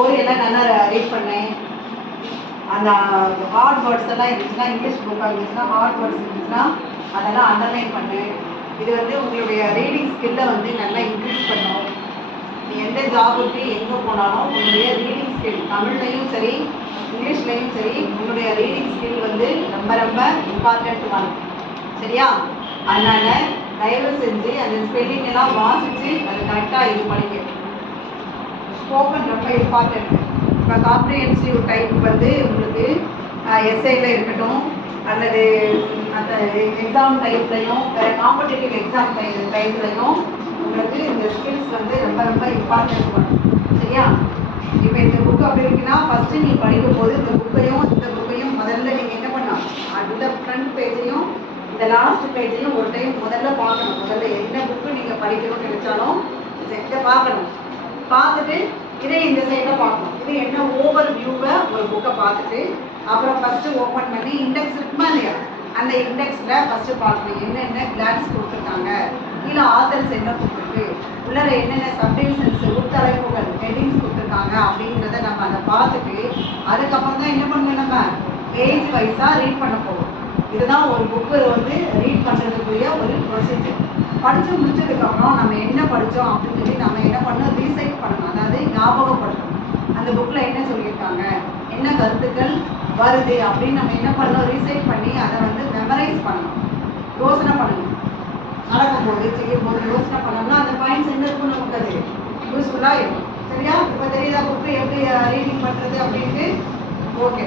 Story எல்லாம் நல்லா read பண்ணேன். அந்த ஹார்ட் வேர்ட்ஸ் எல்லாம் இருந்துச்சுன்னா, இங்கிலீஷ் புக்காக இருந்துச்சுன்னா ஹார்ட் வேர்ட்ஸ் இருந்துச்சுன்னா அதெல்லாம் அண்டர்லைன் பண்ணேன். இது வந்து உங்களுடைய ரீடிங் ஸ்கில்லை வந்து நல்லா இன்க்ரீஸ் பண்ணும். நீ எந்த ஜாபுக்கு எங்கே போனாலும் உன்னுடைய ரீடிங் ஸ்கில் தமிழ்லையும் சரி இங்கிலீஷ்லையும் சரி உன்னுடைய ரீடிங் ஸ்கில் வந்து ரொம்ப ரொம்ப இம்பார்ட்டன்ட் ஒன். சரியா? அதனால் தயவு செஞ்சு அந்த ஸ்பெல்லிங் எல்லாம் வாசித்து அதை கரெக்டாக இது பண்ணிக்க. ஸ்போக்கன் ரொம்ப இம்பார்ட்டன்ட். இப்போ காம்ப்ரிஹென்சிவ் டைப் வந்து உங்களுக்கு எஸ்ஐல இருக்கட்டும் அல்லது அந்த எக்ஸாம் டைப்லையும் வேறு காம்படிட்டிவ் எக்ஸாம் டைப்லையும் உங்களுக்கு இந்த ஸ்கில்ஸ் வந்து ரொம்ப ரொம்ப இம்பார்ட்டன்ட் ஒன். சரியா? இப்போ இந்த புக்கு அப்படி இருக்குன்னா ஃபஸ்ட்டு நீ படிக்கும் போது இந்த புக்கையும் முதல்ல நீங்கள் என்ன பண்ணலாம், அந்த ஃப்ரண்ட் பேஜையும் இந்த லாஸ்ட் பேஜையும் ஒரு டைம் முதல்ல பார்க்கணும். முதல்ல என்ன புக்கு நீங்கள் படிக்கணும்னு நினச்சாலும் இதை பார்க்கணும். பார்த்துட்டு இதே இந்த சைடில் பார்க்கணும். இது என்ன ஓவர் வியூவை ஒரு புக்கை பார்த்துட்டு அப்புறம் ஃபஸ்ட்டு ஓப்பன் பண்ணி இண்டெக்ஸ் இருக்குமா இல்லையா, அந்த இண்டெக்ஸில் ஃபஸ்ட்டு பார்க்கணும் என்னென்ன கிளான்ஸ் கொடுத்துருக்காங்க, கீழே ஆத்தர்ஸ் என்ன கொடுத்துருக்கு, உள்ளார என்னென்ன சப்டிவிஷன்ஸ் உட்தலைப்புகள் ஹெட்டிங்ஸ் கொடுத்துருக்காங்க அப்படிங்கிறத நம்ம அதை பார்த்துட்டு அதுக்கப்புறம் தான் என்ன பண்ணணும், நம்ம பேஜ் வைஸாக ரீட் பண்ண போகிறோம். இதுதான் ஒரு புக்கு வந்து ரீட் பண்ணுறதுக்குரிய ஒரு ப்ரொசீஜர். படித்து முடிச்சதுக்கப்புறம் நம்ம என்ன படித்தோம் அப்படின்னு சொல்லி நம்ம என்ன பண்ணணும், ரீசைட் பண்ணணும். அதாவது ஞாபகப்படுத்தணும். அந்த புக்கில் என்ன சொல்லியிருக்காங்க, என்ன கருத்துக்கள் வருது அப்படின்னு நம்ம என்ன பண்ணணும், ரீசைட் பண்ணி அதை வந்து மெமரைஸ் பண்ணணும், யோசனை பண்ணணும். நடக்கும்போது செய்யும்போது யோசனை பண்ணோம்னா அந்த பாயிண்ட்ஸ் என்ன இருக்கும், நமக்கு அது யூஸ்ஃபுல்லாக இருக்கும். சரியா? இப்போ தெரியுதா புக்கு எப்படி ரீடிங் பண்ணுறது அப்படின்ட்டு? ஓகே.